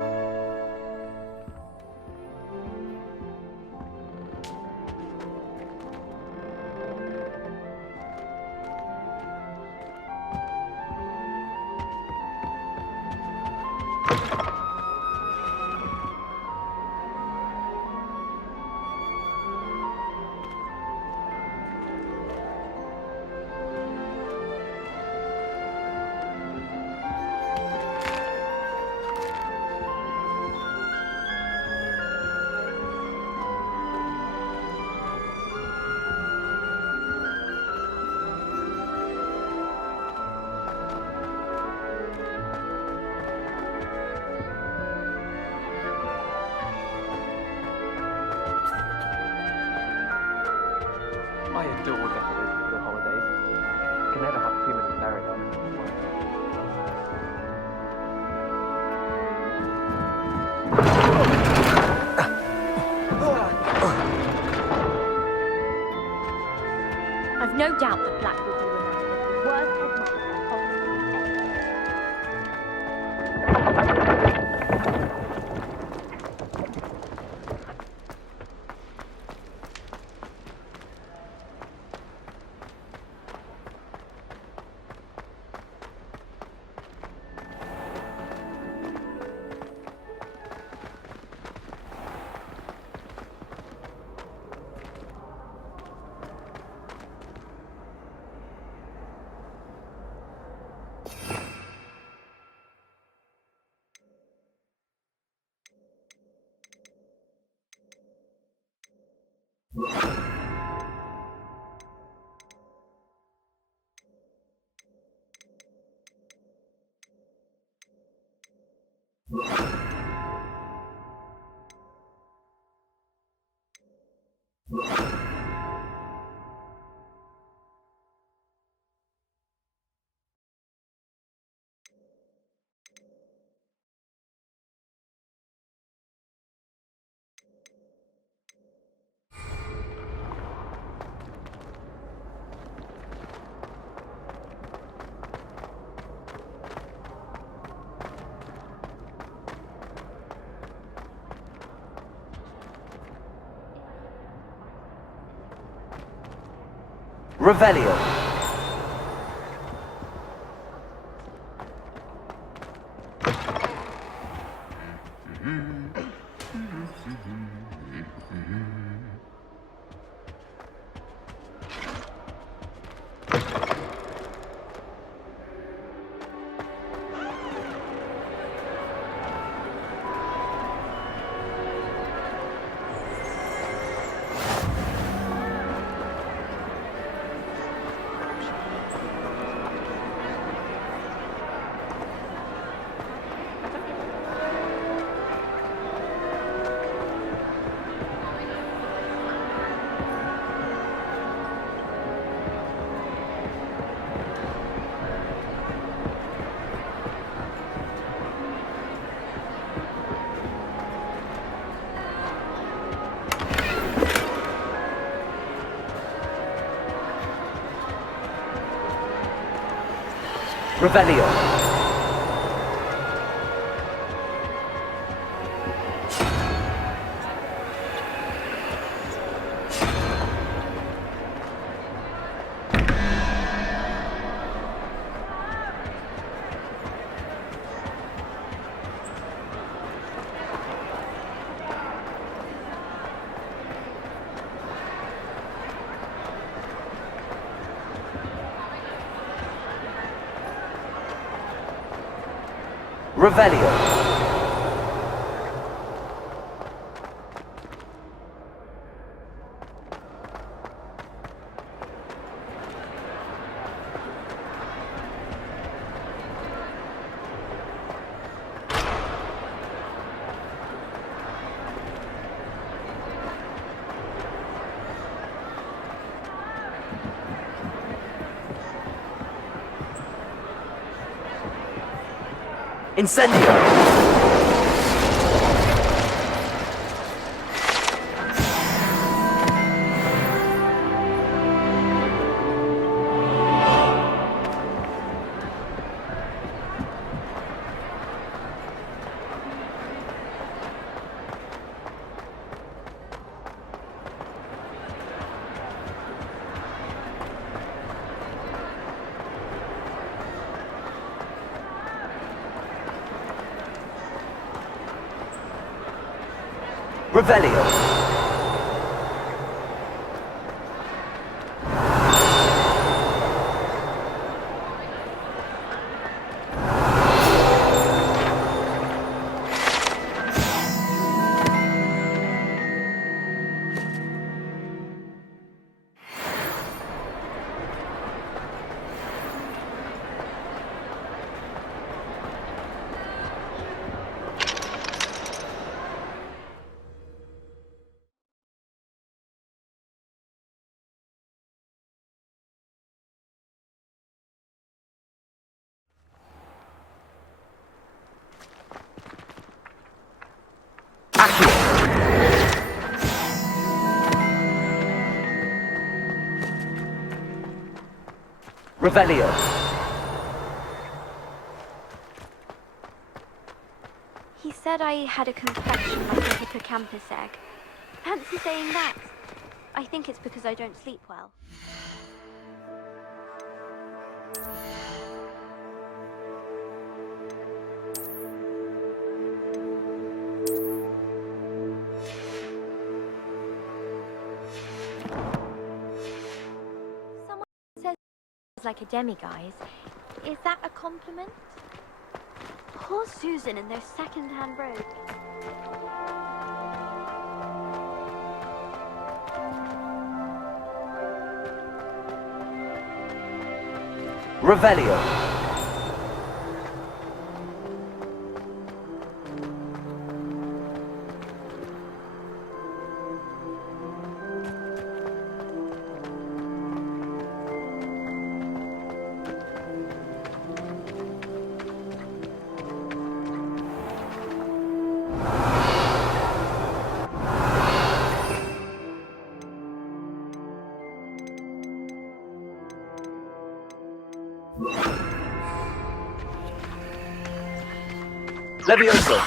I adore decorating for the holidays. Can never have too many paradise. I've no doubt that Black will be remembered as the worst headmaster Hogwarts has ever. Revelio. Revelio. Revelio. Incendio! Revelio. Revelio. He said I had a complexion like a hippocampus egg. Fancy saying that? I think it's because I don't sleep well. Someone says I was like a demiguise. Is that a compliment? Poor Susan in those second-hand robes. Revelio. Levioso.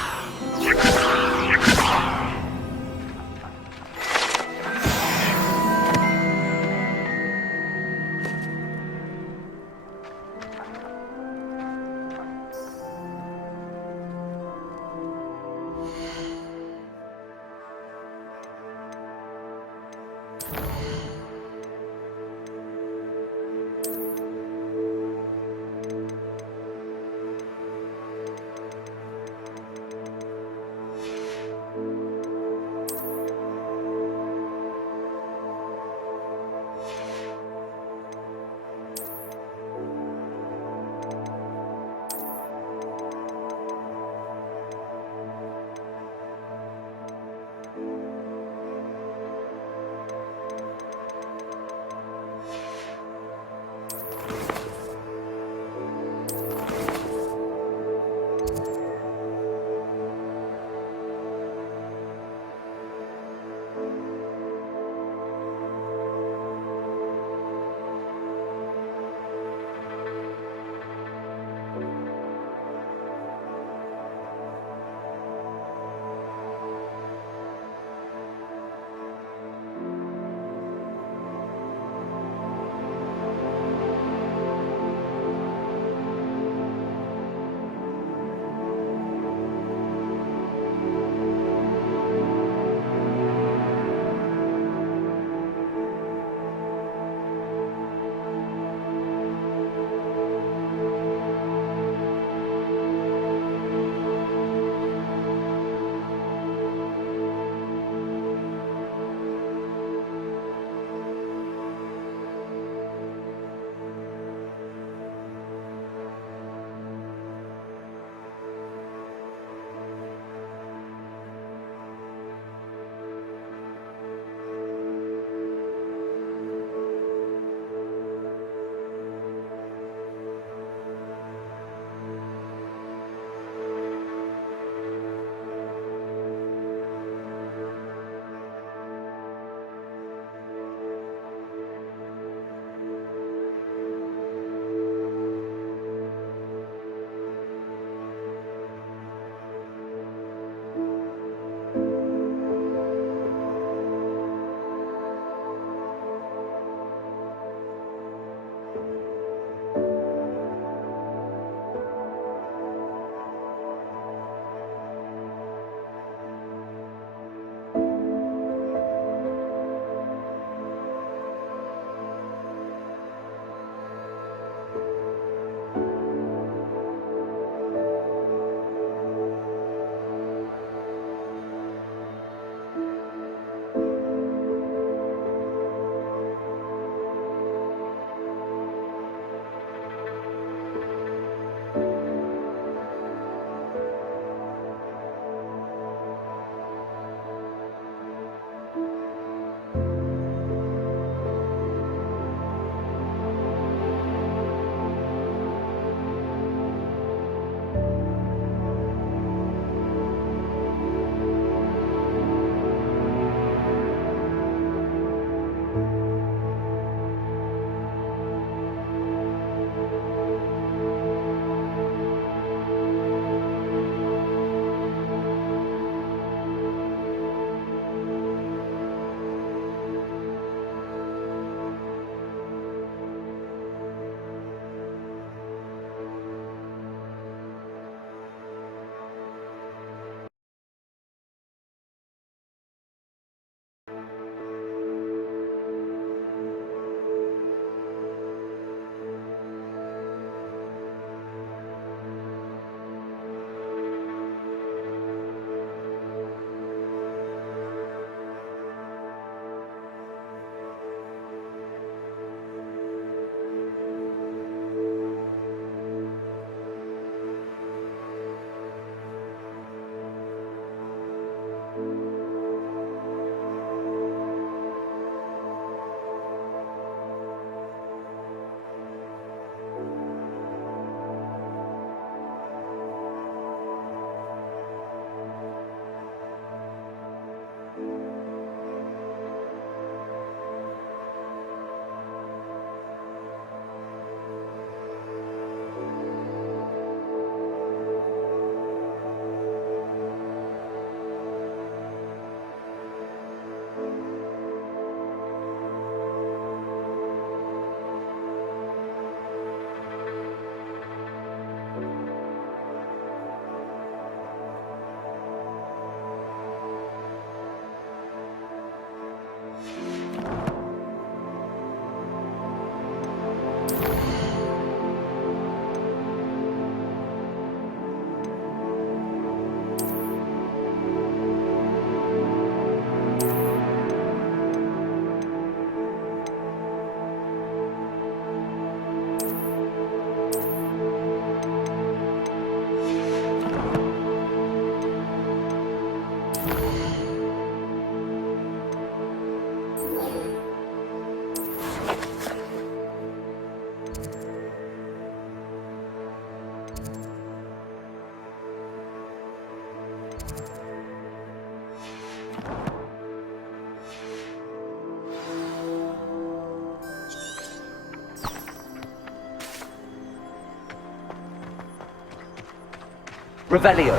Revelio.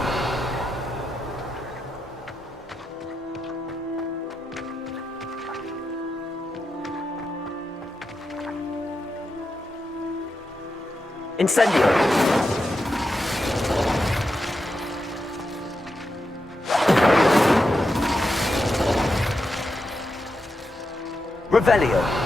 Incendio. Revelio.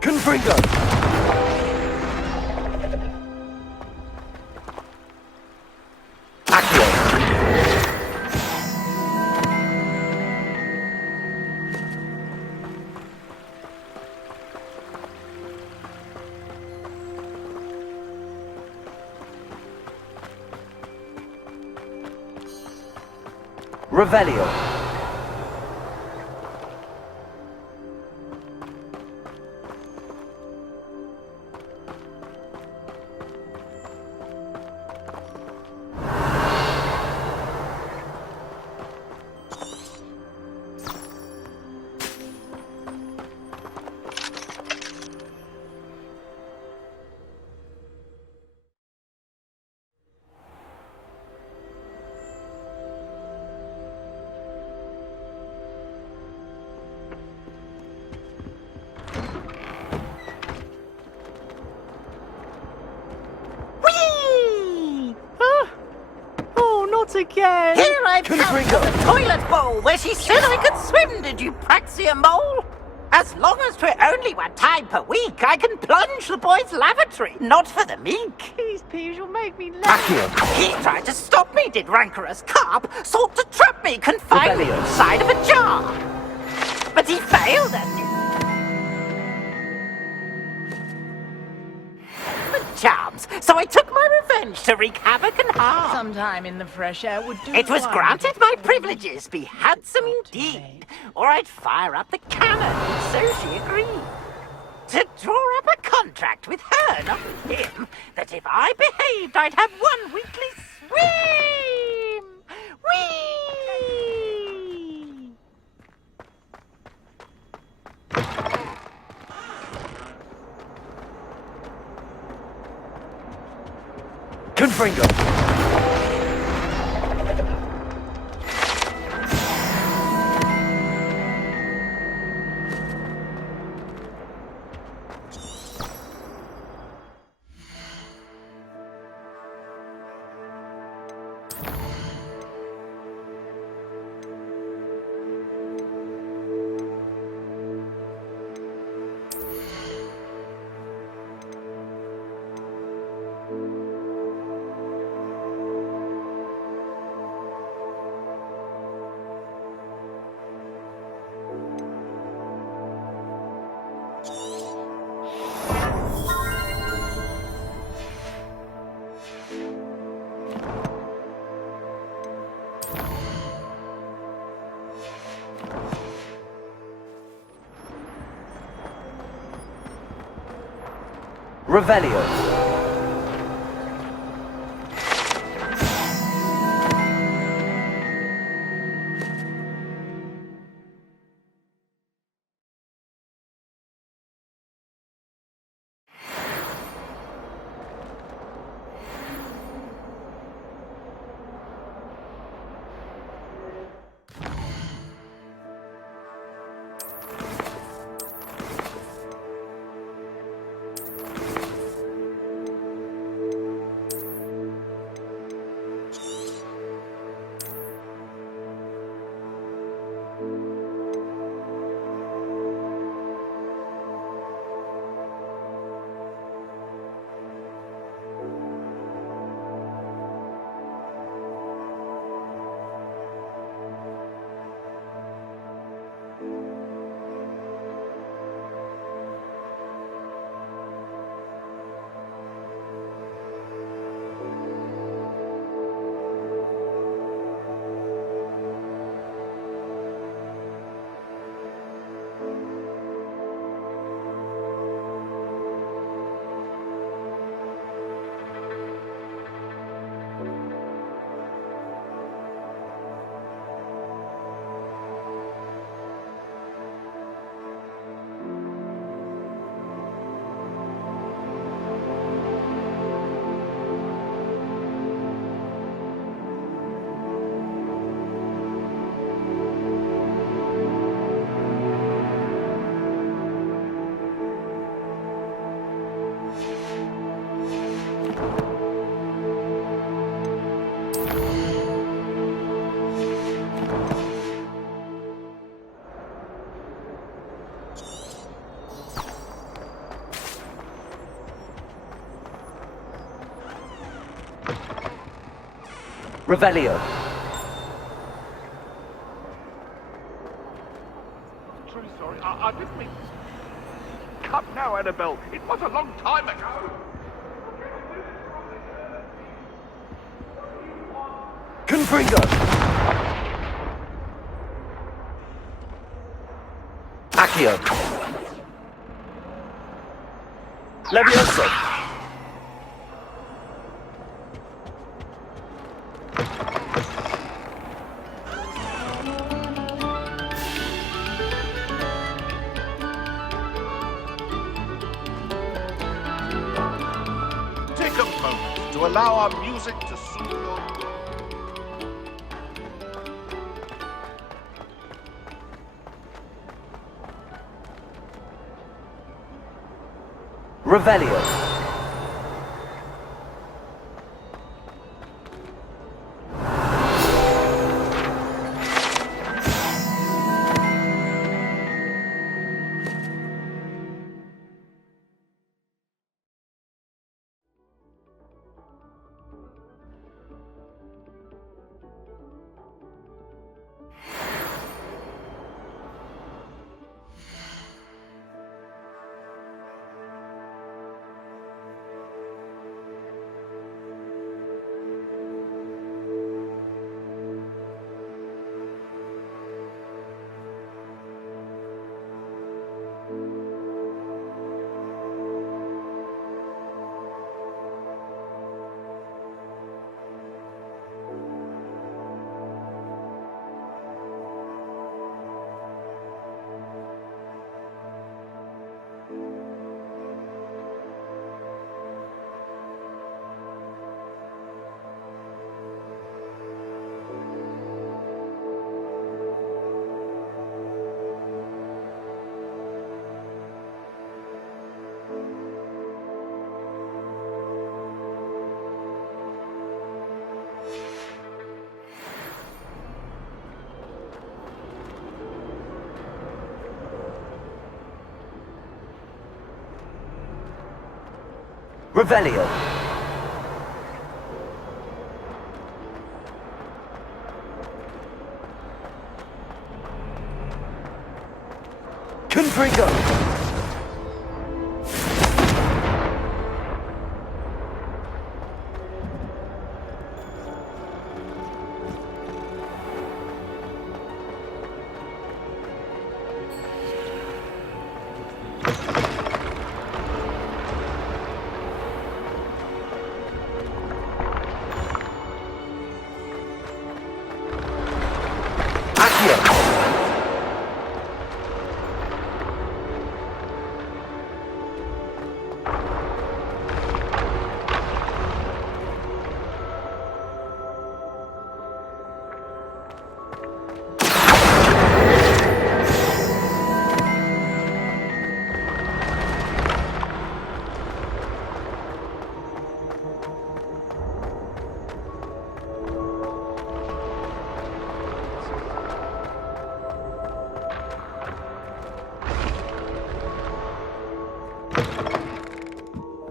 Confringo. Accio. Revelio. Again. Here I found Confringo. the toilet bowl where she said I could swim, did you praxia mole? As long as 'twere only one time per week, I can plunge the boy's lavatory, not for the meek. These peas will make me laugh. Accio. He tried to stop me, did rancorous carp, sought to trap me, confined me Rebellion. inside of a jar. But he failed at it. Charms, so I took my revenge to wreak havoc and harm. Sometime in the fresh air would do. It was one. granted my privileges be handsome indeed, or I'd fire up the cannon, and so she agreed. To draw up a contract with her, not with him, that if I behaved, I'd have one weekly swim! Whee! Confringo. Revelio. Revelio. I'm truly sorry. I didn't mean... Come now, Annabelle. It was a long time ago. Confringo. Accio. Levioso. Take a moment to allow our music to soothe your... Revelio. Revelio. Confringo.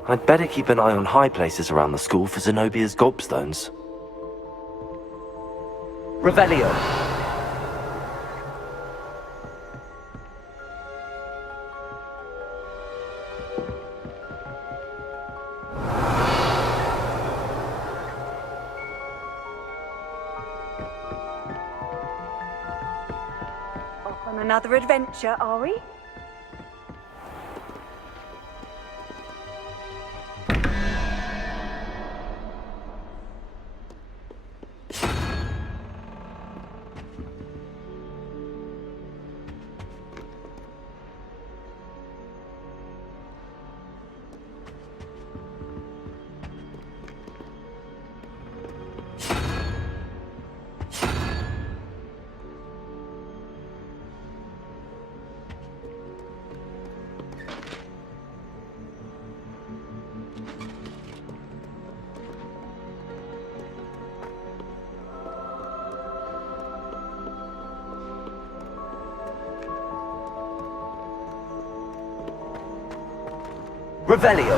I'd better keep an eye on high places around the school for Zenobia's gobstones. Revelio. Off on another adventure, are we? Revelio.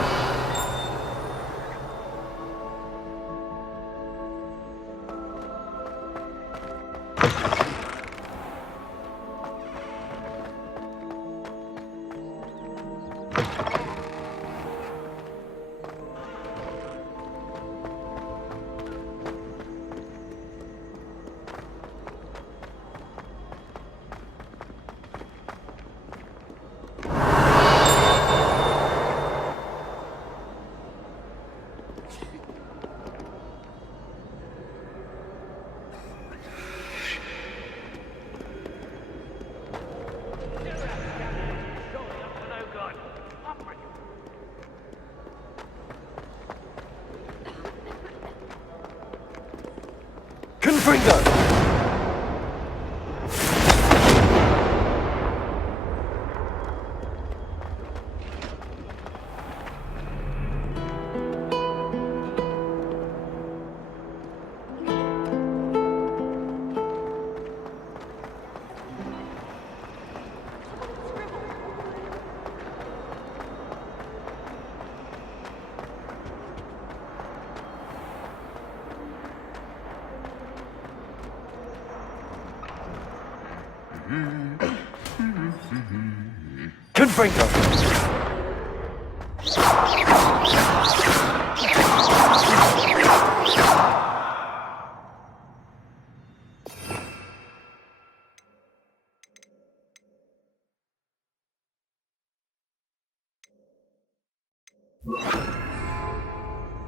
Confringo!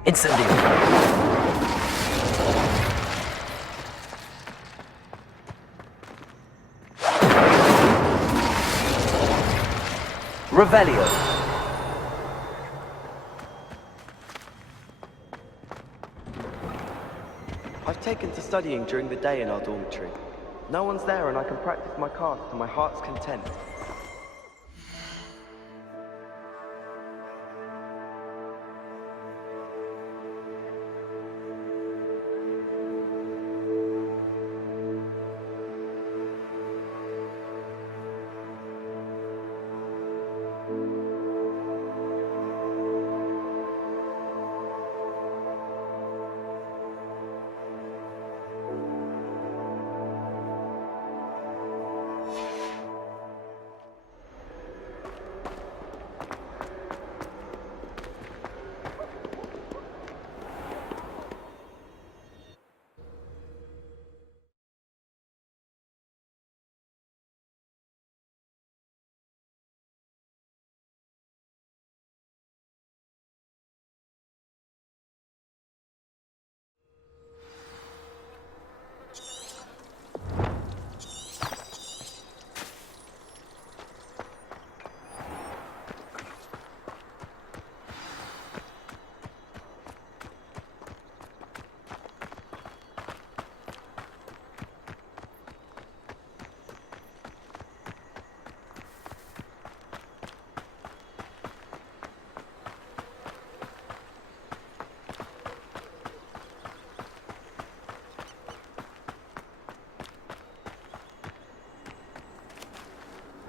Incendio! Revelio! I've taken to studying during the day in our dormitory. No one's there and I can practice my cast to my heart's content.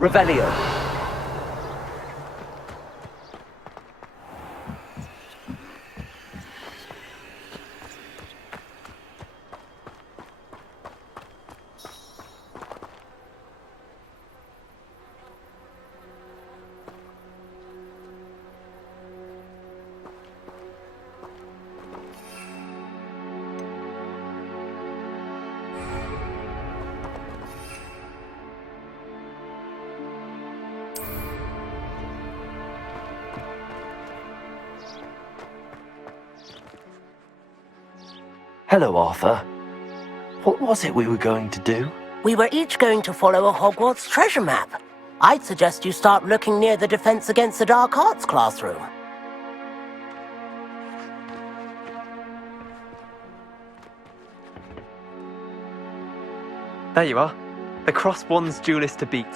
Revelio! Hello, Arthur. What was it we were going to do? We were each going to follow a Hogwarts treasure map. I'd suggest you start looking near the Defense Against the Dark Arts classroom. There you are. The Cross Wands duelist to beat.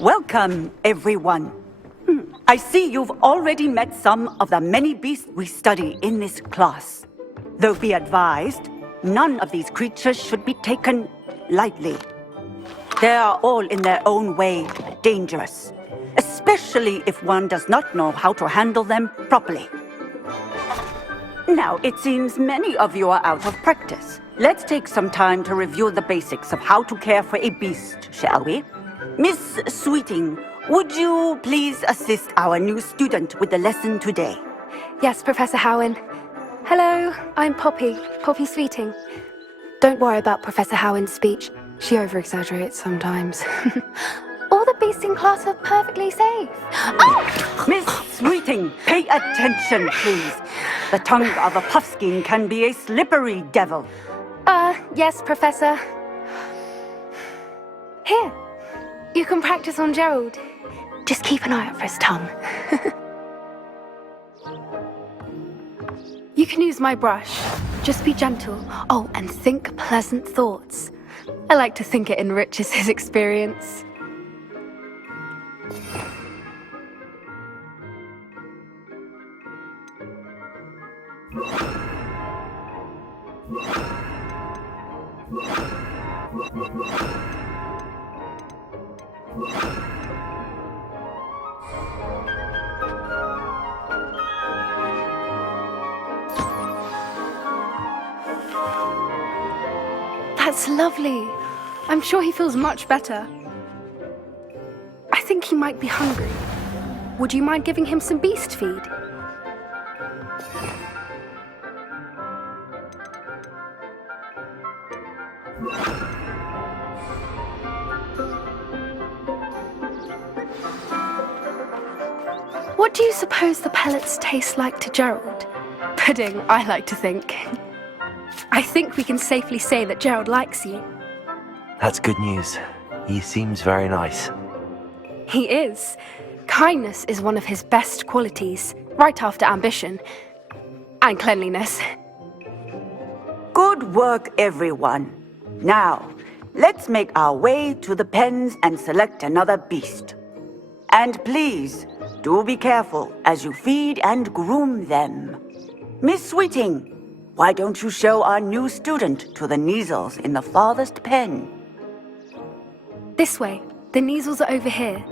Welcome, everyone. I see you've already met some of the many beasts we study in this class. Though be advised, none of these creatures should be taken lightly. They are all in their own way dangerous, especially if one does not know how to handle them properly. Now, it seems many of you are out of practice. Let's take some time to review the basics of how to care for a beast, shall we? Miss Sweeting, would you please assist our new student with the lesson today? Yes, Professor Howen. Hello, I'm Poppy Sweeting. Don't worry about Professor Howen's speech. She over-exaggerates sometimes. All the beasts in class are perfectly safe. Oh! Miss Sweeting, pay attention, please. The tongue of a puffskein can be a slippery devil. Yes, Professor. Here. You can practice on Gerald. Just keep an eye out for his tongue. You can use my brush. Just be gentle. Oh, and think pleasant thoughts. I like to think it enriches his experience. That's lovely. I'm sure he feels much better. I think he might be hungry. Would you mind giving him some beast feed? What do you suppose the pellets taste like to Gerald? Pudding, I like to think. I think we can safely say that Gerald likes you. That's good news. He seems very nice. He is. Kindness is one of his best qualities, right after ambition. And cleanliness. Good work, everyone. Now, let's make our way to the pens and select another beast. And please, do be careful as you feed and groom them. Miss Sweeting, why don't you show our new student to the Neasels in the farthest pen? This way. The Neasels are over here.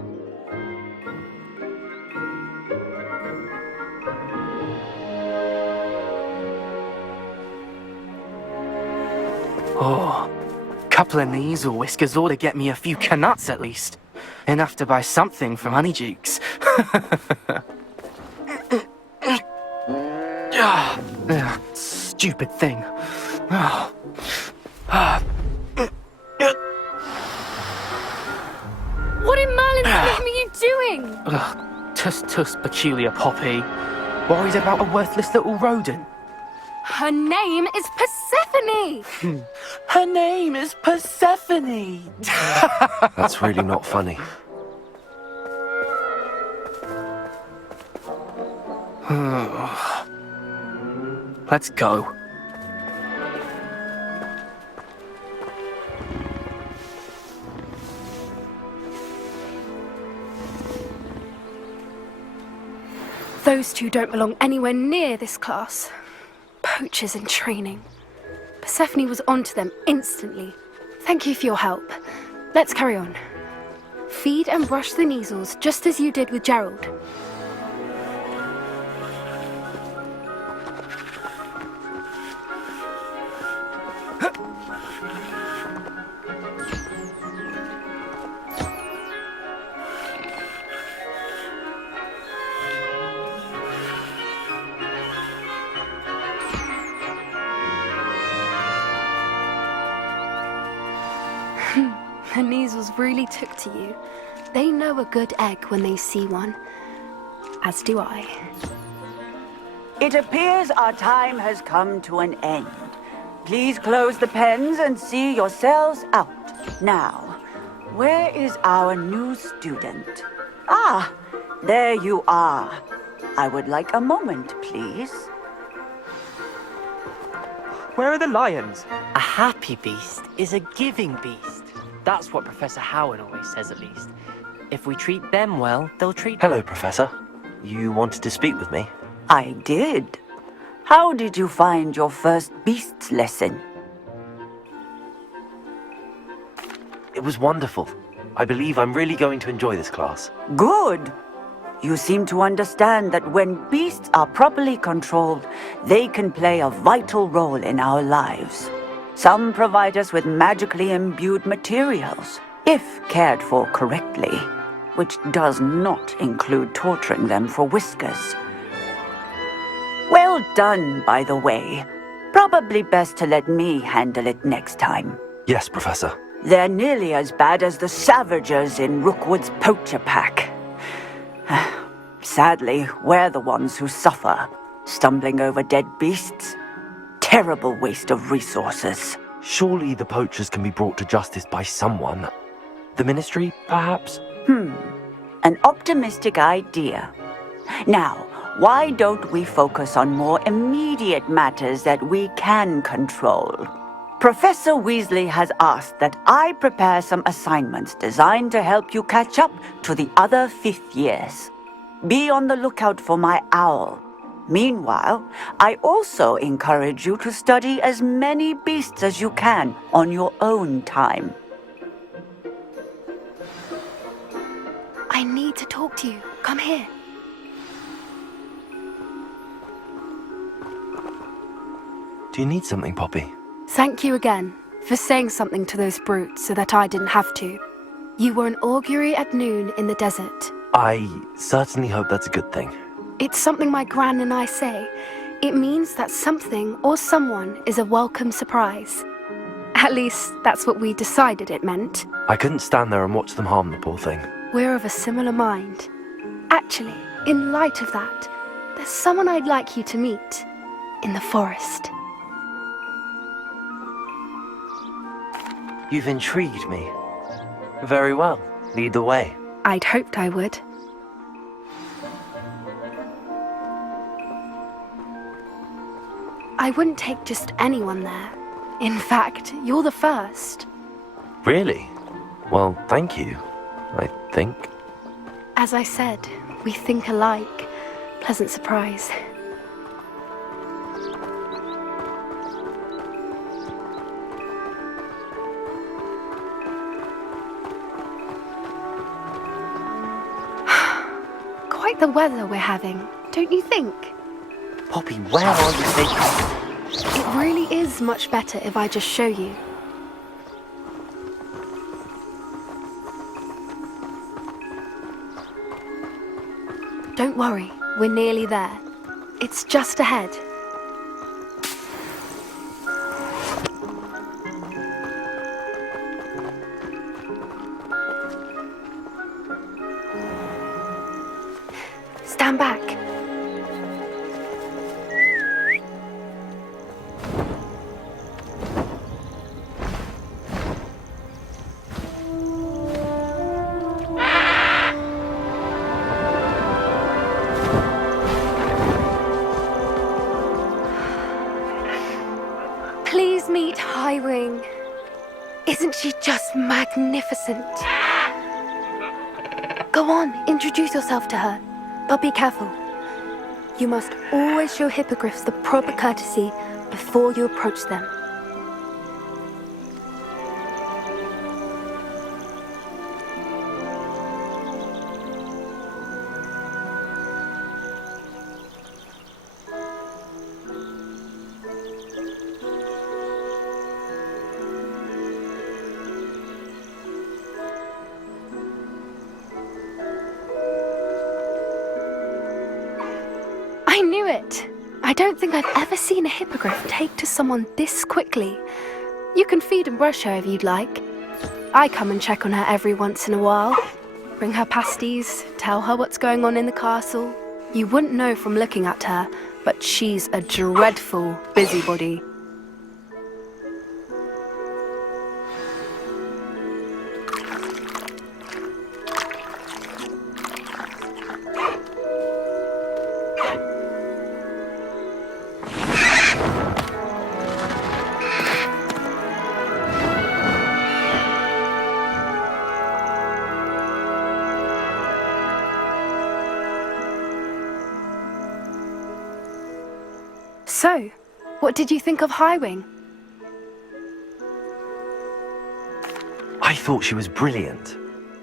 Oh, couple of Neasel whiskers ought to get me a few canuts at least. Enough to buy something from Honeydukes. Stupid thing. What in Merlin's name are you doing? Tuss, peculiar Poppy. Worried about a worthless little rodent. Her name is Persephone! Her name is Persephone! That's really not funny. Let's go. Those two don't belong anywhere near this class. Poachers in training. Persephone was onto them instantly. Thank you for your help. Let's carry on. Feed and brush the Neasels just as you did with Gerald. The Neasels really took to you. They know a good egg when they see one. As do I. It appears our time has come to an end. Please close the pens and see yourselves out. Now, where is our new student? Ah, there you are. I would like a moment, please. Where are the lions? A happy beast is a giving beast. That's what Professor Howard always says, at least. If we treat them well, they'll treat... Hello, Professor. You wanted to speak with me? I did. How did you find your first beasts lesson? It was wonderful. I believe I'm really going to enjoy this class. Good. You seem to understand that when beasts are properly controlled, they can play a vital role in our lives. Some provide us with magically imbued materials, if cared for correctly, which does not include torturing them for whiskers. Well done, by the way. Probably best to let me handle it next time. Yes, Professor. They're nearly as bad as the Savagers in Rookwood's poacher pack. Sadly, we're the ones who suffer, stumbling over dead beasts. Terrible waste of resources. Surely the poachers can be brought to justice by someone. The Ministry, perhaps? An optimistic idea. Now, why don't we focus on more immediate matters that we can control? Professor Weasley has asked that I prepare some assignments designed to help you catch up to the other 5th years. Be on the lookout for my owl. Meanwhile, I also encourage you to study as many beasts as you can on your own time. I need to talk to you. Come here. Do you need something, Poppy? Thank you again for saying something to those brutes so that I didn't have to. You were an augury at noon in the desert. I certainly hope that's a good thing. It's something my gran and I say. It means that something or someone is a welcome surprise. At least, that's what we decided it meant. I couldn't stand there and watch them harm the poor thing. We're of a similar mind. Actually, in light of that, there's someone I'd like you to meet. In the forest. You've intrigued me. Very well. Lead the way. I'd hoped I would. I wouldn't take just anyone there. In fact, you're the first. Really? Well, thank you, I think. As I said, we think alike. Pleasant surprise. Quite the weather we're having, don't you think? Poppy, where are you taking me? It really is much better if I just show you. Don't worry, we're nearly there. It's just ahead. Stand back. Please meet Highwing. Isn't she just magnificent? Go on, introduce yourself to her. But be careful. You must always show hippogriffs the proper courtesy before you approach them. I knew it! I don't think I've ever seen a hippogriff take to someone this quickly. You can feed and brush her if you'd like. I come and check on her every once in a while. Bring her pasties, tell her what's going on in the castle. You wouldn't know from looking at her, but she's a dreadful busybody. So, what did you think of Highwing? I thought she was brilliant.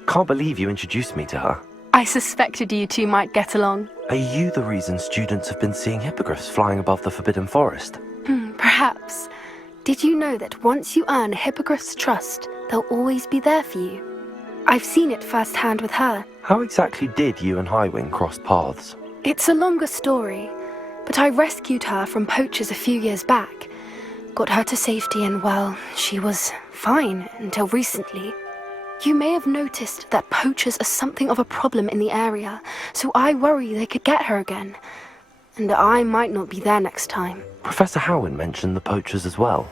Can't believe you introduced me to her. I suspected you two might get along. Are you the reason students have been seeing hippogriffs flying above the Forbidden Forest? Perhaps. Did you know that once you earn a hippogriff's trust, they'll always be there for you? I've seen it firsthand with her. How exactly did you and Highwing cross paths? It's a longer story, but I rescued her from poachers a few years back. Got her to safety and, well, she was fine until recently. You may have noticed that poachers are something of a problem in the area, so I worry they could get her again. And I might not be there next time. Professor Howin mentioned the poachers as well.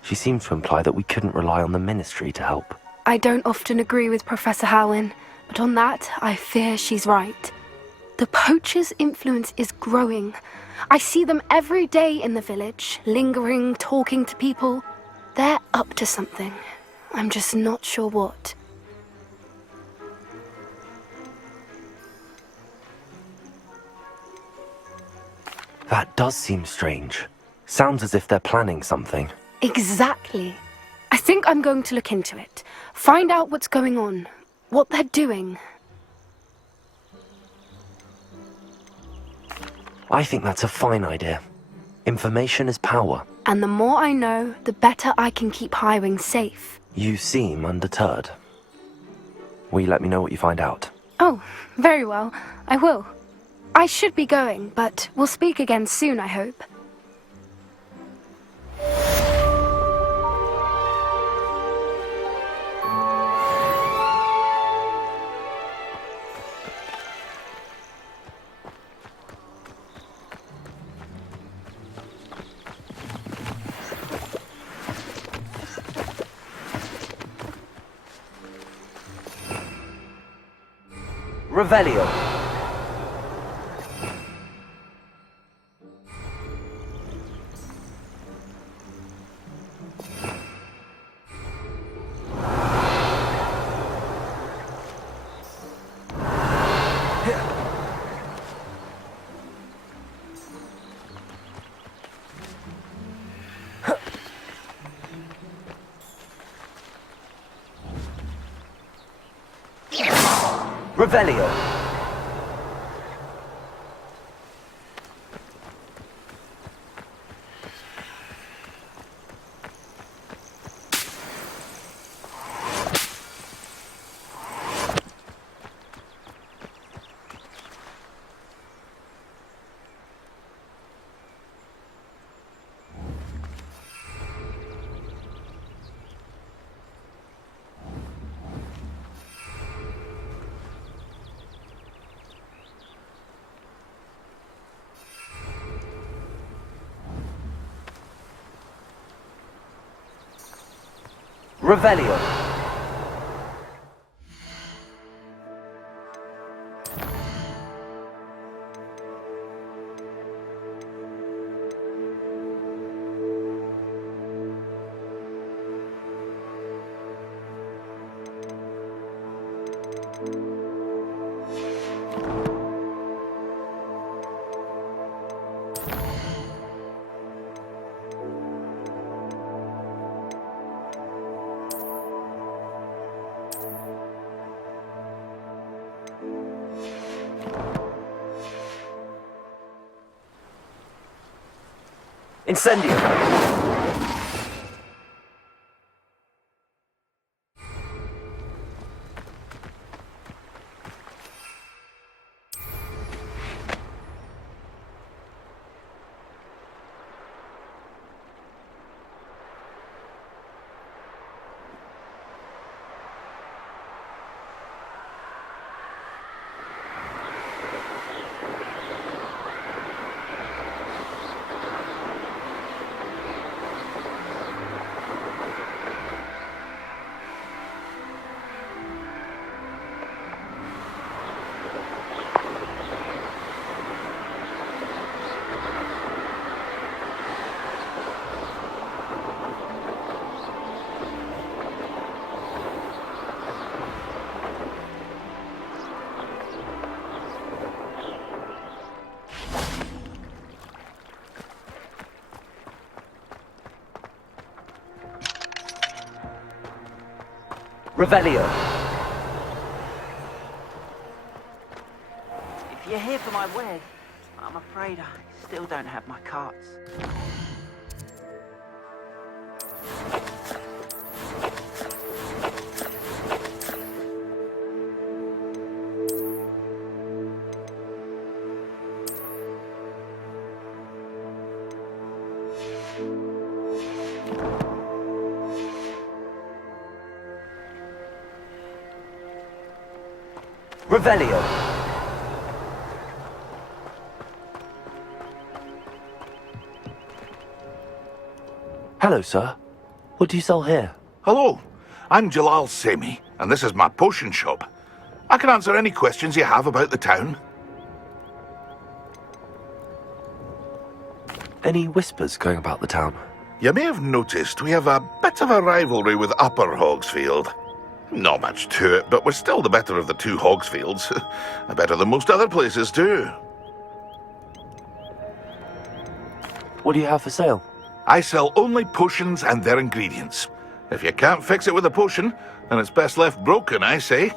She seemed to imply that we couldn't rely on the Ministry to help. I don't often agree with Professor Howin, but on that, I fear she's right. The poachers' influence is growing. I see them every day in the village, lingering, talking to people. They're up to something. I'm just not sure what. That does seem strange. Sounds as if they're planning something. Exactly. I think I'm going to look into it. Find out what's going on. What they're doing. I think that's a fine idea. Information is power. And the more I know, the better I can keep Highwing safe. You seem undeterred. Will you let me know what you find out? Oh, very well. I will. I should be going, but we'll speak again soon, I hope. Revelio. Revelio. Revelio. Incendio. Revelio. If you're here for my wed, I'm afraid I still don't have my carts. Revelio. Hello, sir. What do you sell here? Hello. I'm Jalal Semi, and this is my potion shop. I can answer any questions you have about the town. Any whispers going about the town? You may have noticed we have a bit of a rivalry with Upper Hogsfield. Not much to it, but we're still the better of the two Hogsfields. Better than most other places too. What do you have for sale? I sell only potions and their ingredients. If you can't fix it with a potion, then it's best left broken, I say.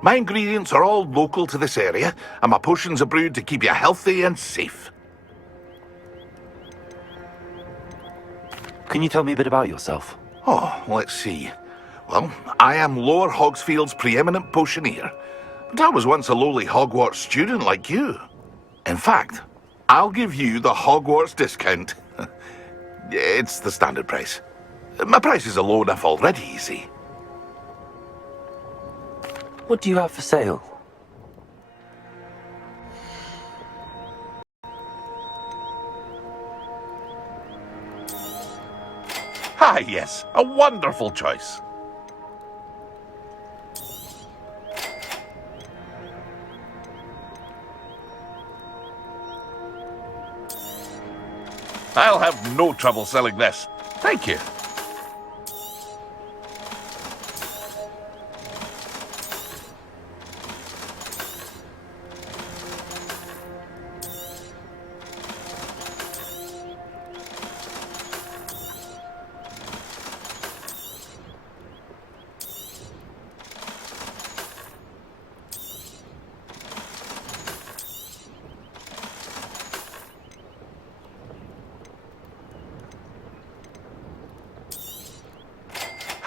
My ingredients are all local to this area, and my potions are brewed to keep you healthy and safe. Can you tell me a bit about yourself? Oh, let's see. Well, I am Lower Hogsfield's preeminent potioneer, but I was once a lowly Hogwarts student like you. In fact, I'll give you the Hogwarts discount. It's the standard price. My prices are low enough already, you see. What do you have for sale? Ah, yes, a wonderful choice. I'll have no trouble selling this. Thank you.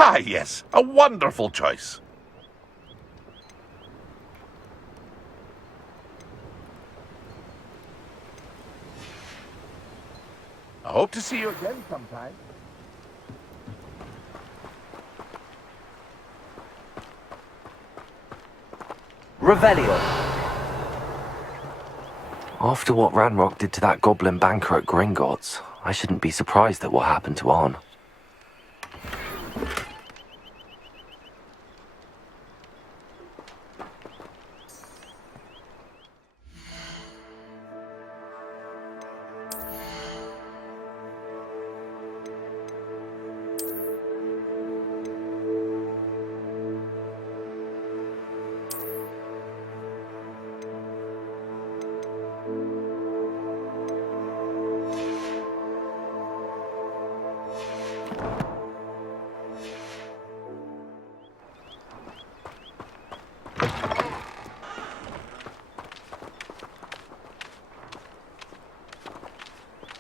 Ah, yes, a wonderful choice. I hope to see you again sometime. Revelio. After what Ranrock did to that goblin banker at Gringotts, I shouldn't be surprised at what happened to Arn.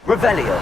Revelio.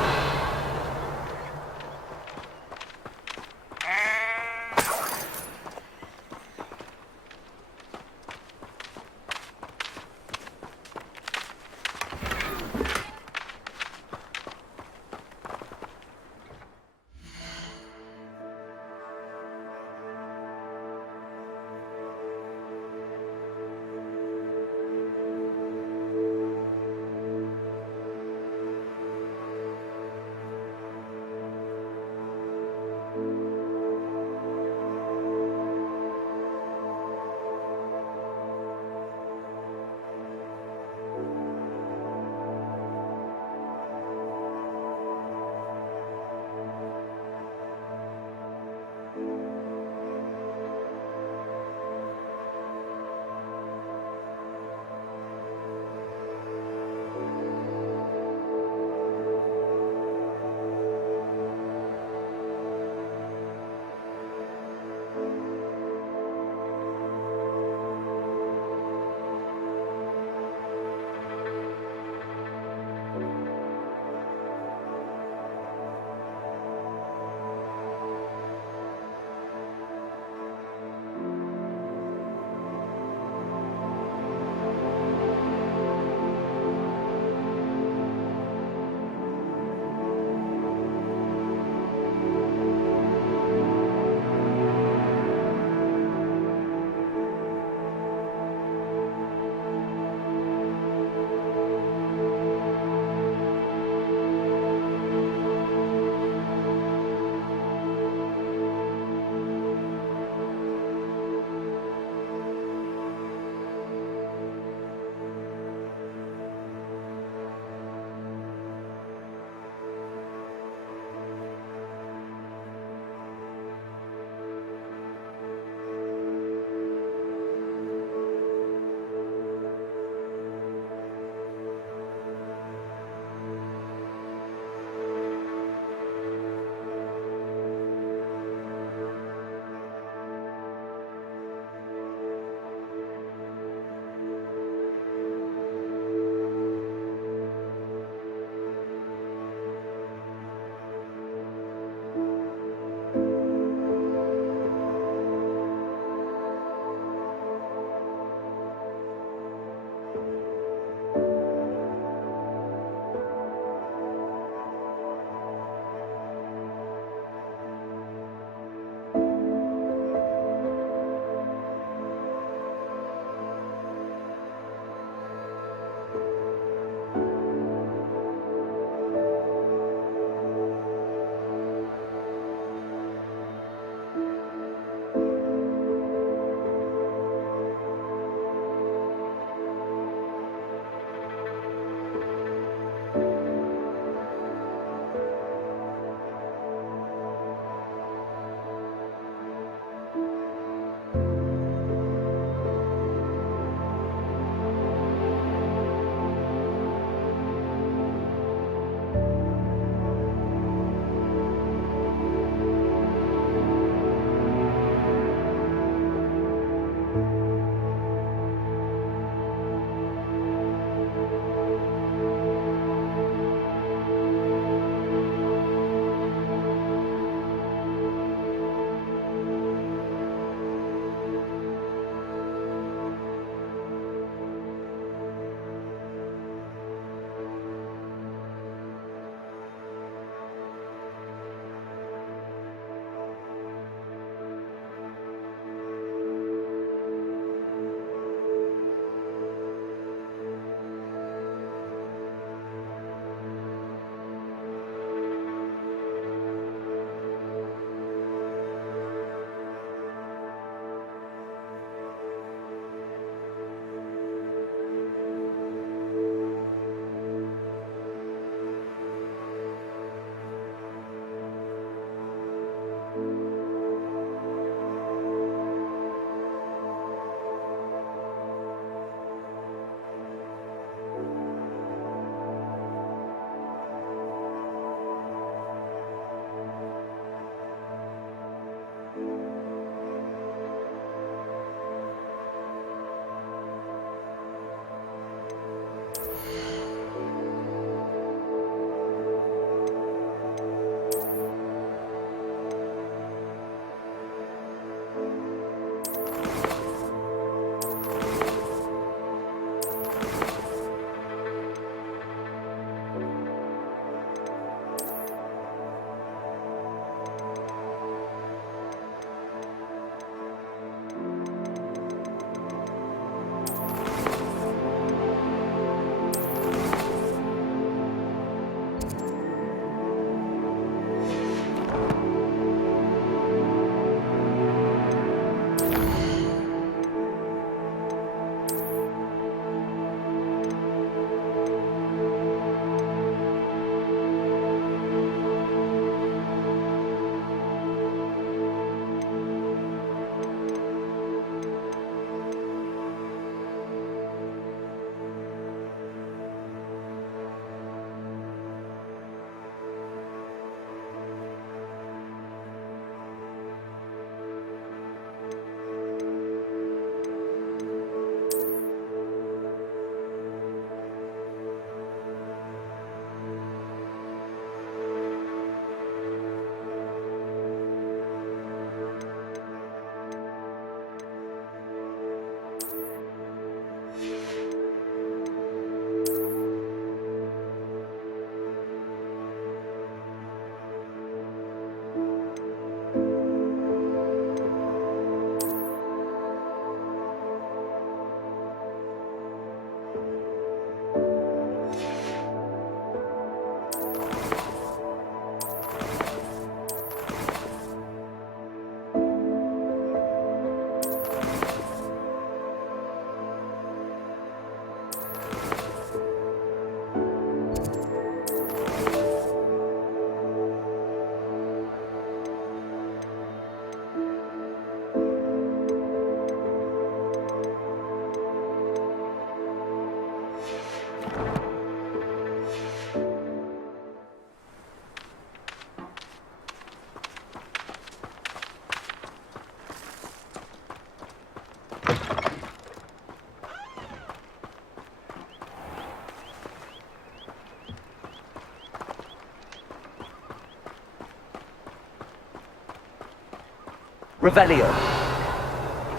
Revelio.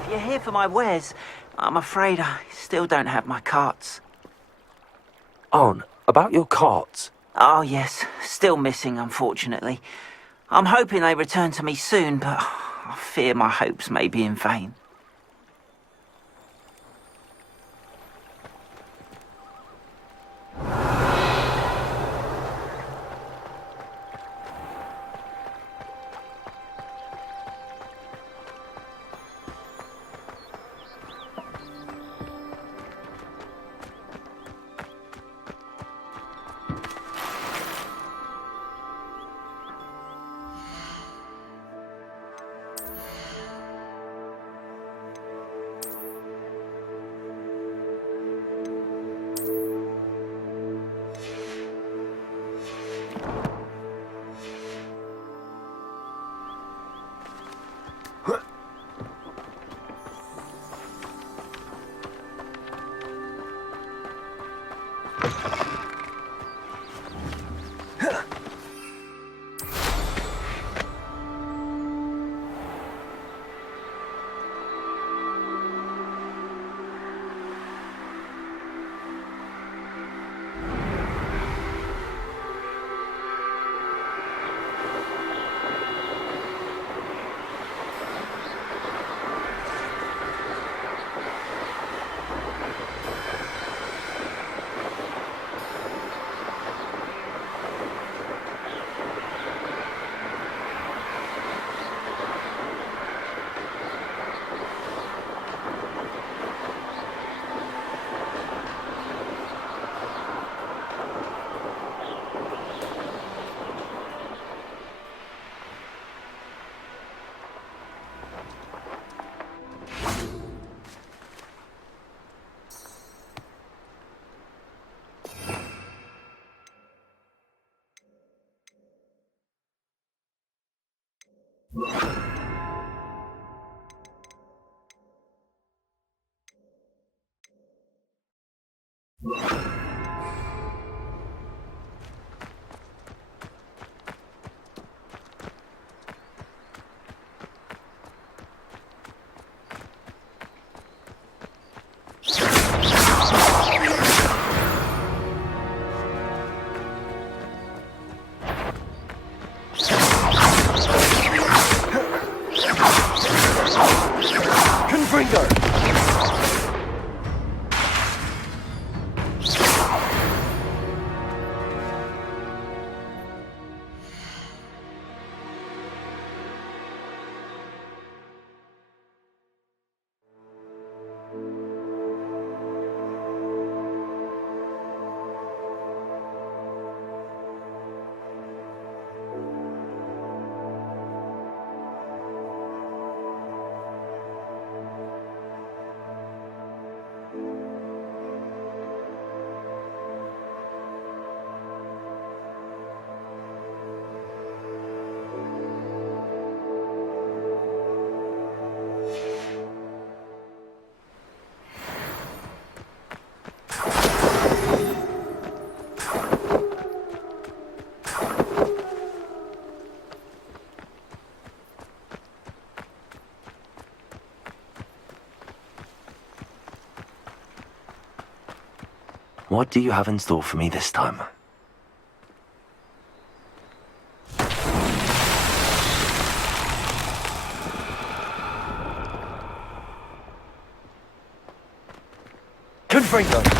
If you're here for my wares, I'm afraid I still don't have my carts. Arn, about your carts. Oh yes, still missing, unfortunately. I'm hoping they return to me soon, but I fear my hopes may be in vain. What do you have in store for me this time? Confringo!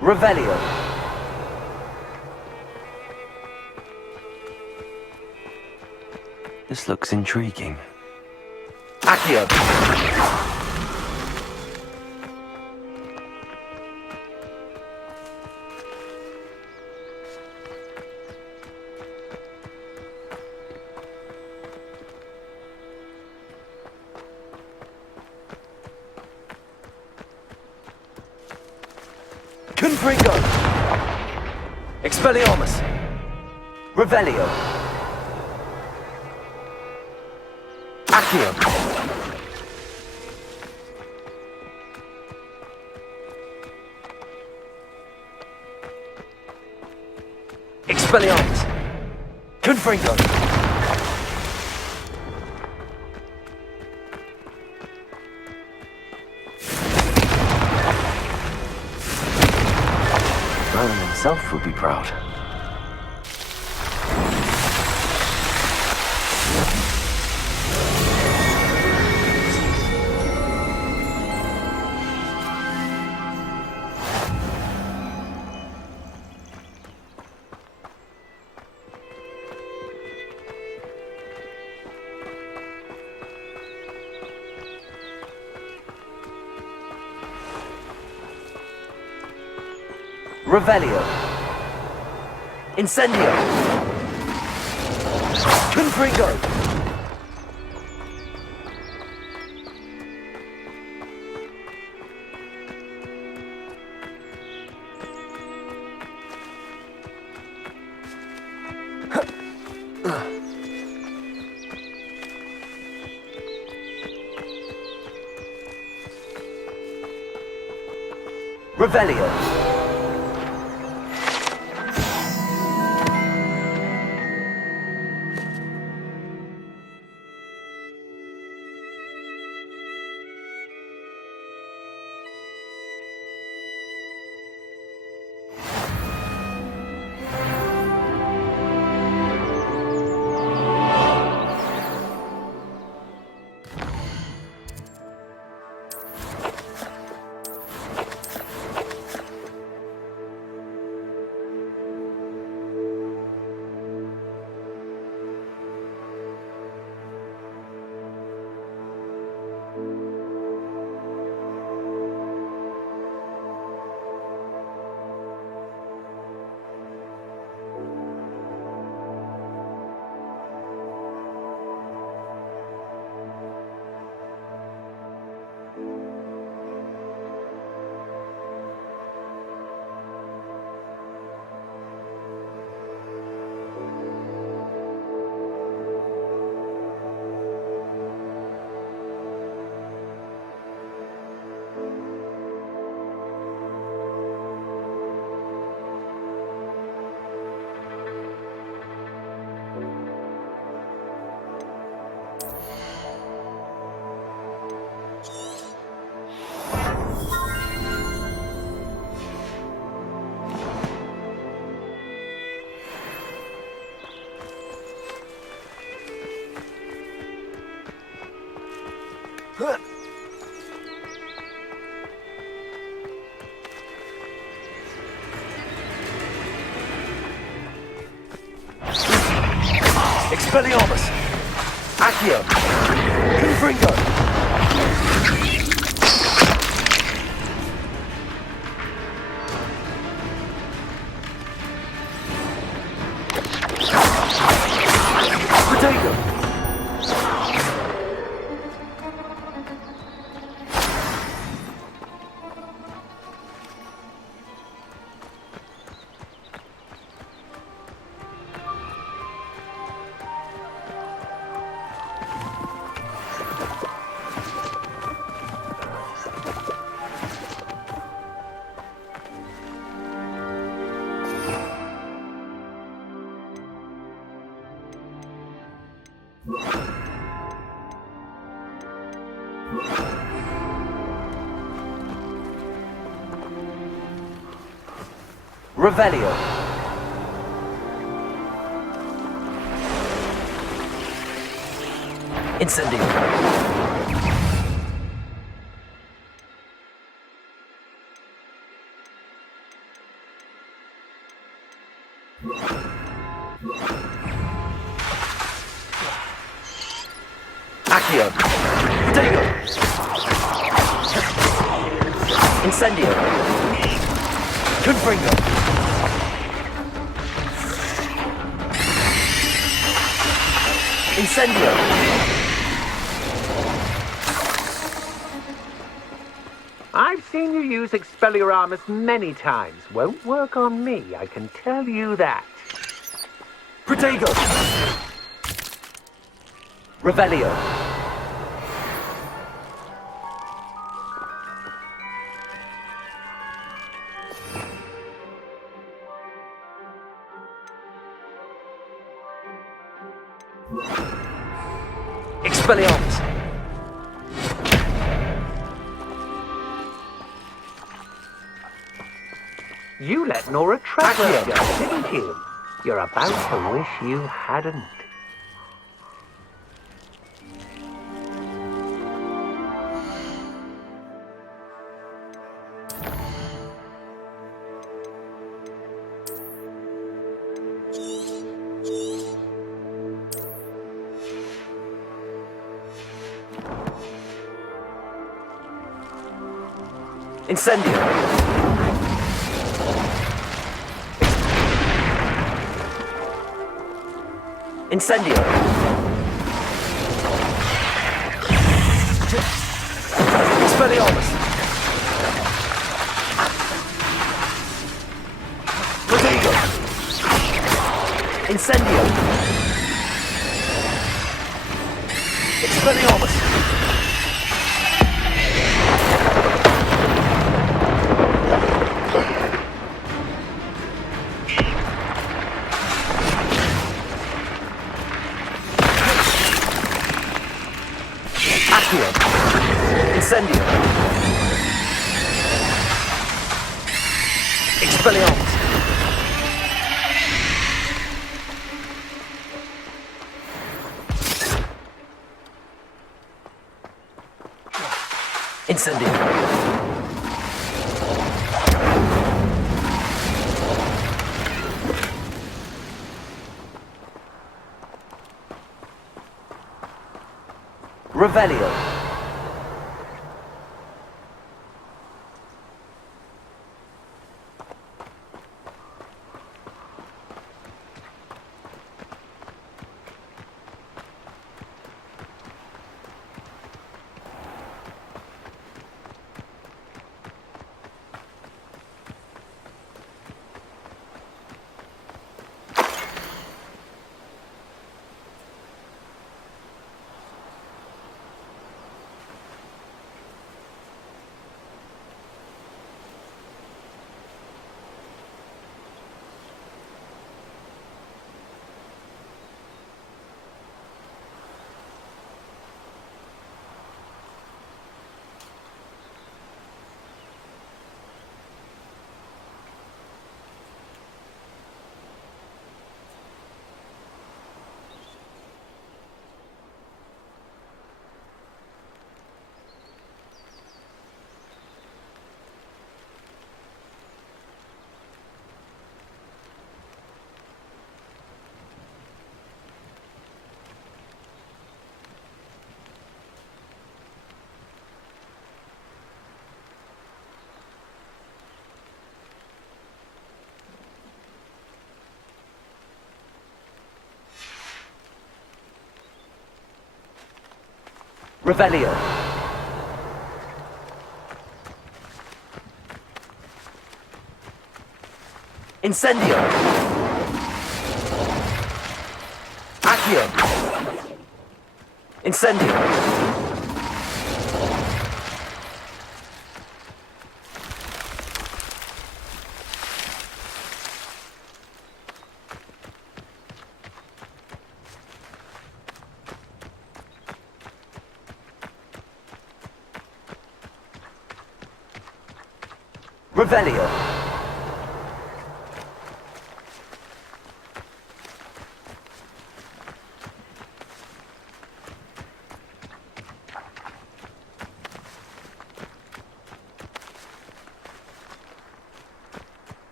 Revelio. This looks intriguing. Accio! Confringo! Expelliarmus! Revelio! Accio! Expelliarmus! Confringo! Merlin himself would be proud. Revelio. Incendio. Confringo. Revelio. Expelliarmus! Accio! Confringo! Potato! Revelio. Incendio. Accio. Potato. Incendio. Confringo. Incendio. I've seen seen you use Expelliarmus many times. Won't work on me, I can tell you that. Protego! Revelio! Expelliarmus! You let Nora Trevor go, didn't you? You're about to wish you hadn't. Incendio! Incendio! Expelliarmus! Protego! Incendio! Expelliarmus! Incendio! Expelliarmus! Incendio! Revelio! Revelio! Incendio! Accio! Incendio! Revelio!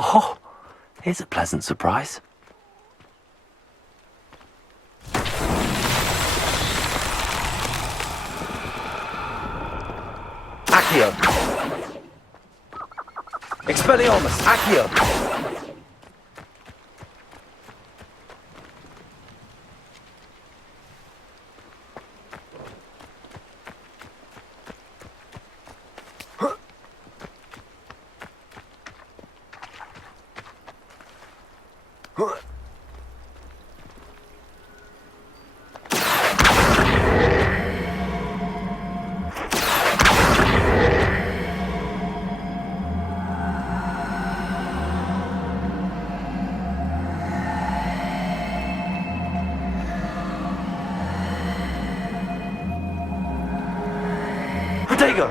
Oh, here's a pleasant surprise. Accio! Expelliarmus! Accio! Protego!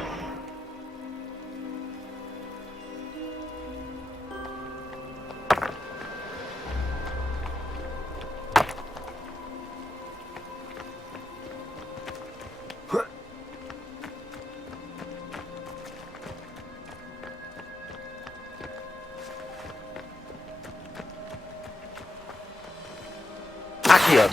Accio!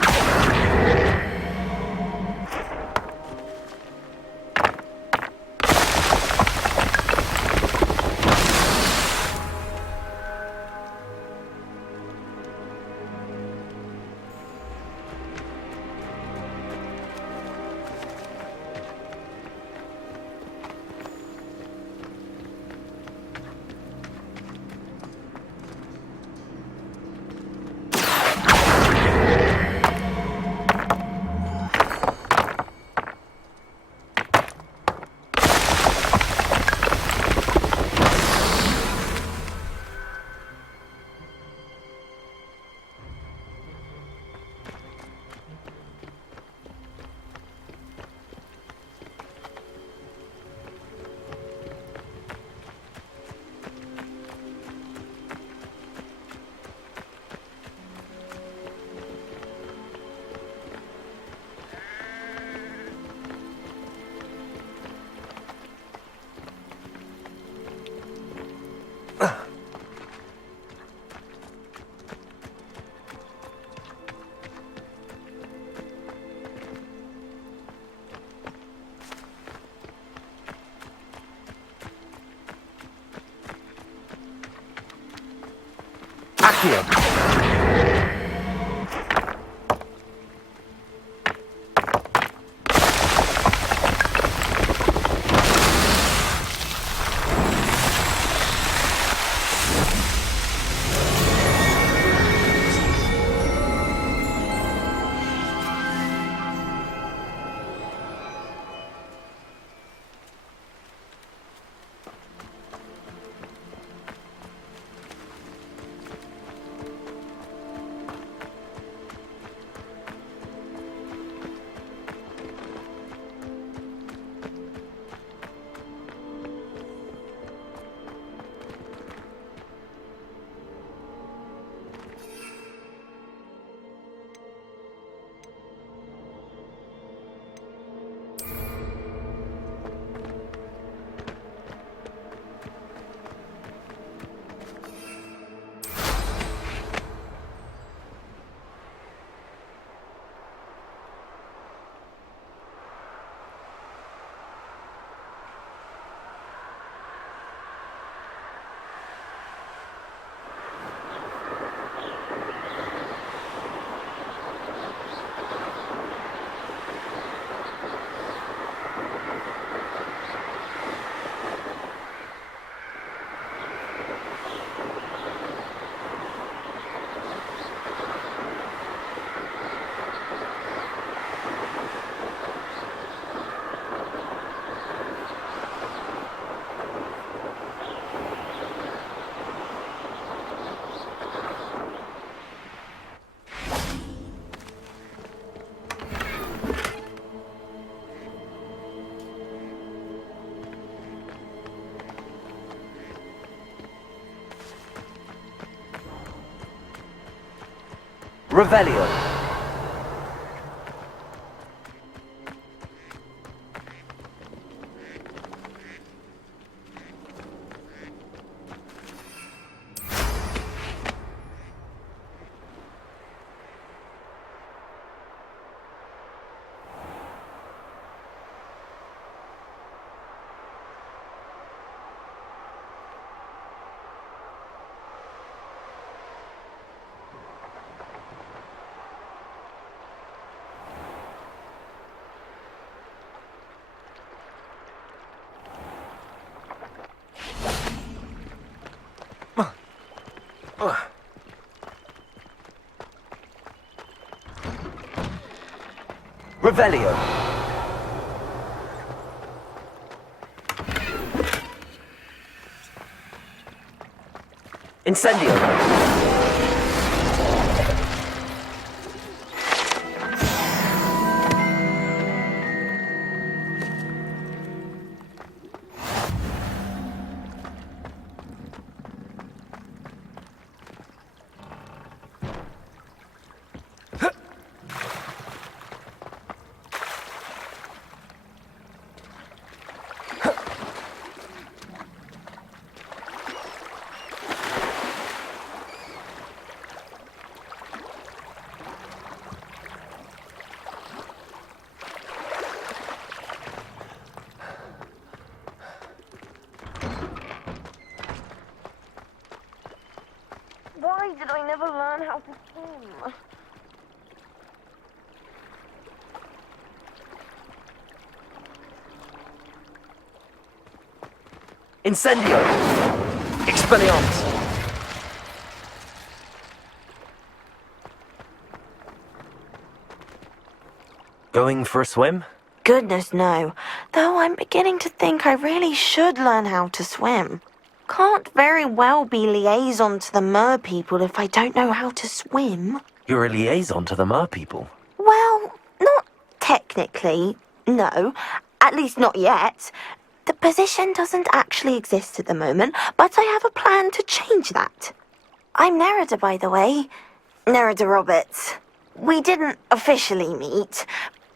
Accio! Revelio. Revelio. Incendio. Why did I never learn how to swim? Incendio. Expelliarmus. Going for a swim? Goodness, no. Though I'm beginning to think I really should learn how to swim. Can't very well be liaison to the mer people if I don't know how to swim. You're a liaison to the mer people. Well, not technically, no. At least not yet. The position doesn't actually exist at the moment, but I have a plan to change that. I'm Nerida, by the way. Nerida Roberts. We didn't officially meet,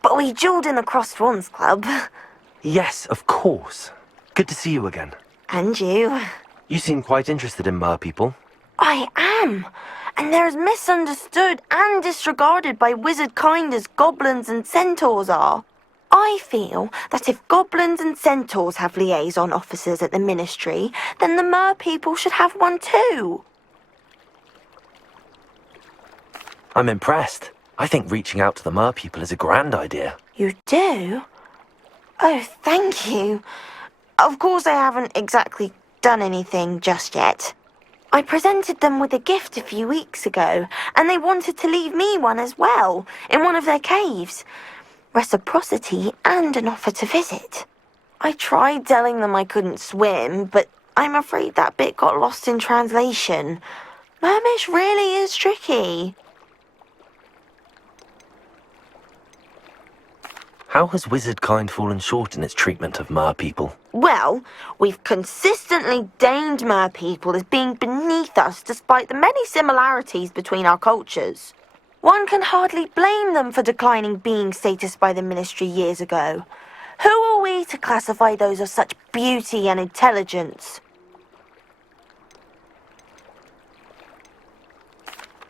but we duelled in the Crossed Swans Club. Yes, of course. Good to see you again. And you. You seem quite interested in mer people. I am. And they're as misunderstood and disregarded by wizard kind as goblins and centaurs are. I feel that if goblins and centaurs have liaison officers at the ministry, then the mer people should have one too. I'm impressed. I think reaching out to the mer people is a grand idea. You do? Oh, thank you. Of course I haven't exactly done anything just yet. I presented them with a gift a few weeks ago, and they wanted to leave me one as well, in one of their caves. Reciprocity and an offer to visit. I tried telling them I couldn't swim, but I'm afraid that bit got lost in translation. Mermish really is tricky. How has wizard kind fallen short in its treatment of mer people? Well, we've consistently deemed mer people as being beneath us despite the many similarities between our cultures. One can hardly blame them for declining being status by the ministry years ago. Who are we to classify those of such beauty and intelligence?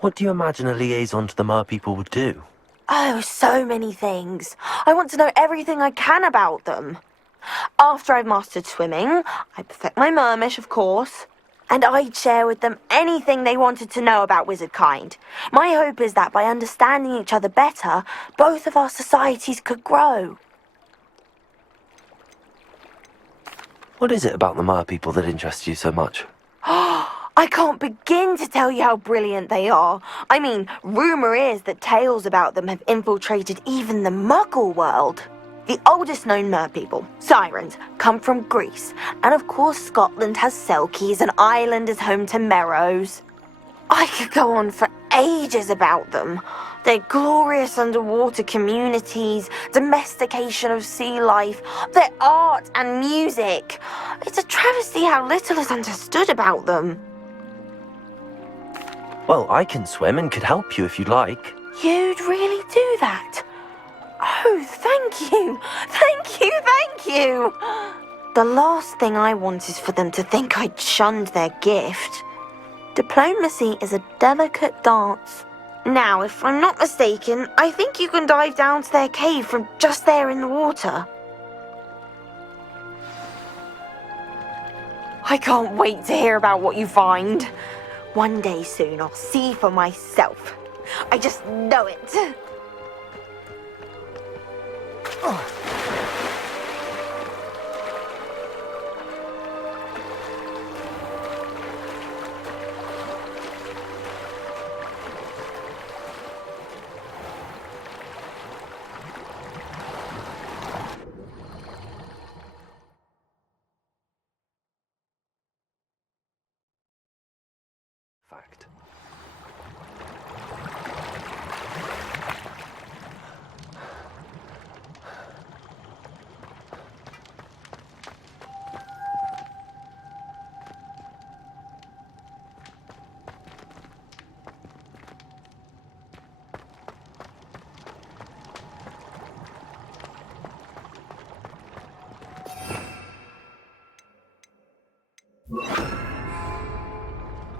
What do you imagine a liaison to the mer people would do? Oh, so many things. I want to know everything I can about them. After I've mastered swimming, I'd perfect my mermish, of course. And I'd share with them anything they wanted to know about wizard kind. My hope is that by understanding each other better, both of our societies could grow. What is it about the mer people that interests you so much? I can't begin to tell you how brilliant they are. I mean, rumour is that tales about them have infiltrated even the Muggle world. The oldest known mer people, sirens, come from Greece. And of course Scotland has Selkies and Ireland is home to Merrows. I could go on for ages about them. Their glorious underwater communities, domestication of sea life, their art and music. It's a travesty how little is understood about them. Well, I can swim and could help you if you'd like. You'd really do that? Oh, thank you! Thank you, thank you! The last thing I want is for them to think I'd shunned their gift. Diplomacy is a delicate dance. Now, if I'm not mistaken, I think you can dive down to their cave from just there in the water. I can't wait to hear about what you find. One day soon I'll see for myself. I just know it. Fact.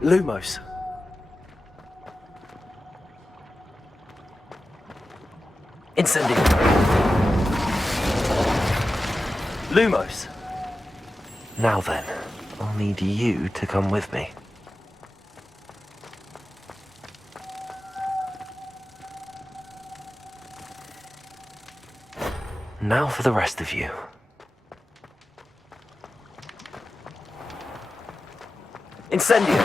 Lumos. Incendio. Lumos. Now then, I'll need you to come with me. Now for the rest of you. Incendio.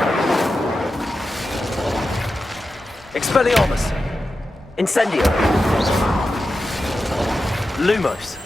Expelliarmus. Incendio. Lumos.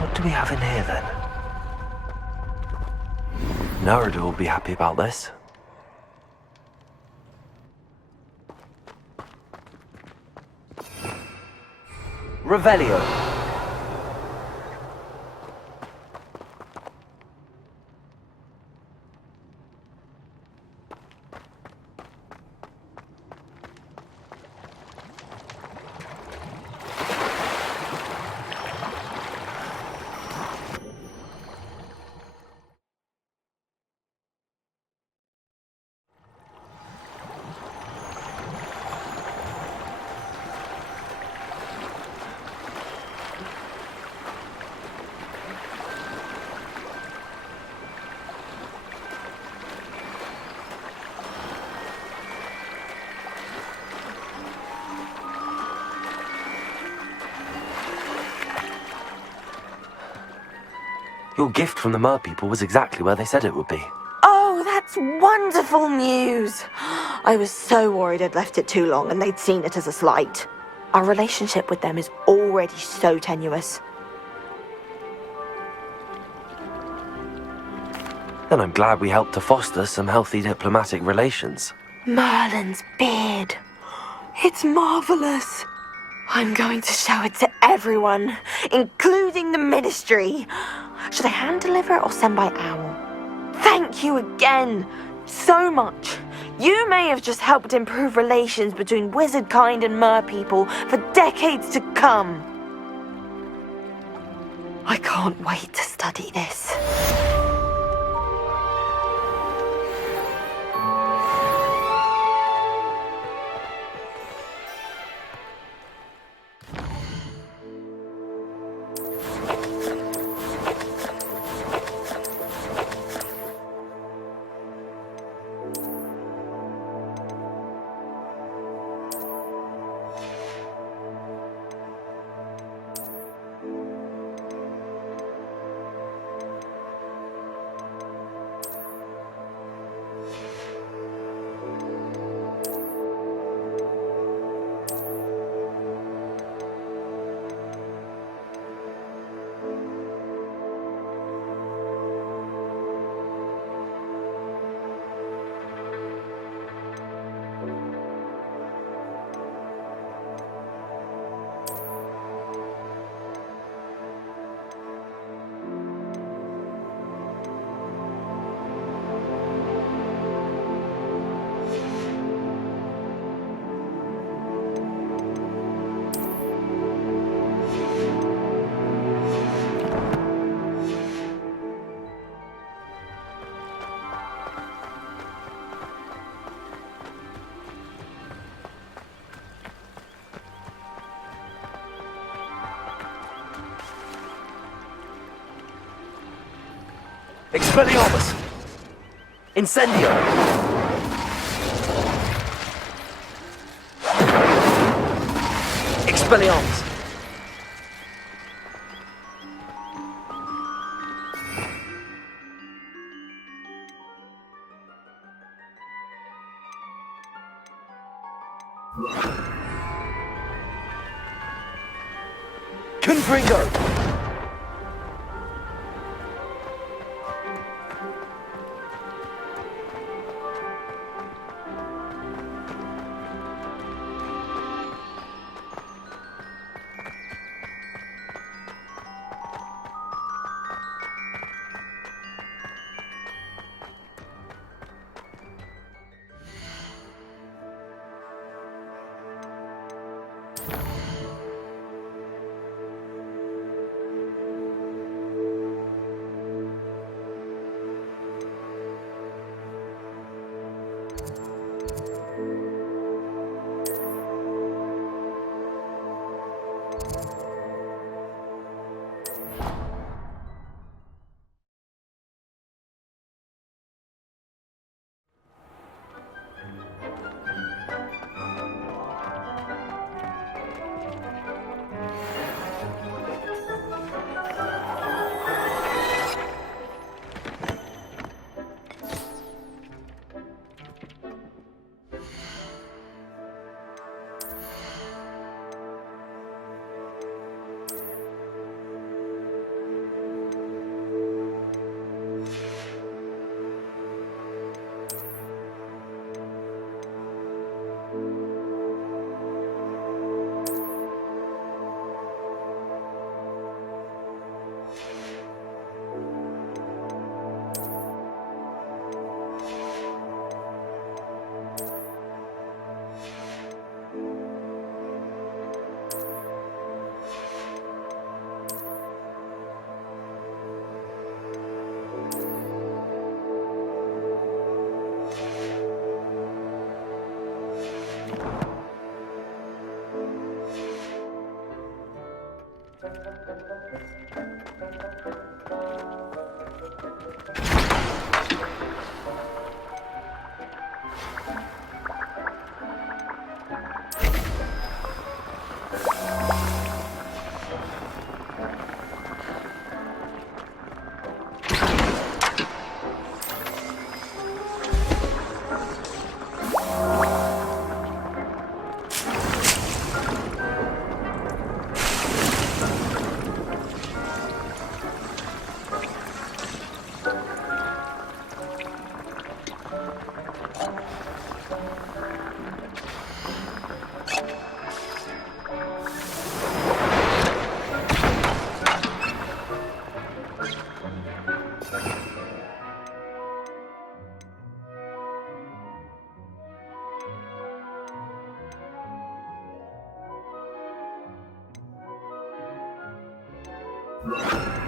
What do we have in here then? Narada will be happy about this. Revelio. Your gift from the Mer people was exactly where they said it would be. Oh, that's wonderful news! I was so worried I'd left it too long and they'd seen it as a slight. Our relationship with them is already so tenuous. Then I'm glad we helped to foster some healthy diplomatic relations. Merlin's beard. It's marvelous. I'm going to show it to everyone, including the ministry. Should I hand deliver it or send by owl? Thank you again, so much. You may have just helped improve relations between wizard kind and mer people for decades to come. I can't wait to study this. Expelliarmus! Incendio! Expelliarmus! Confringo! you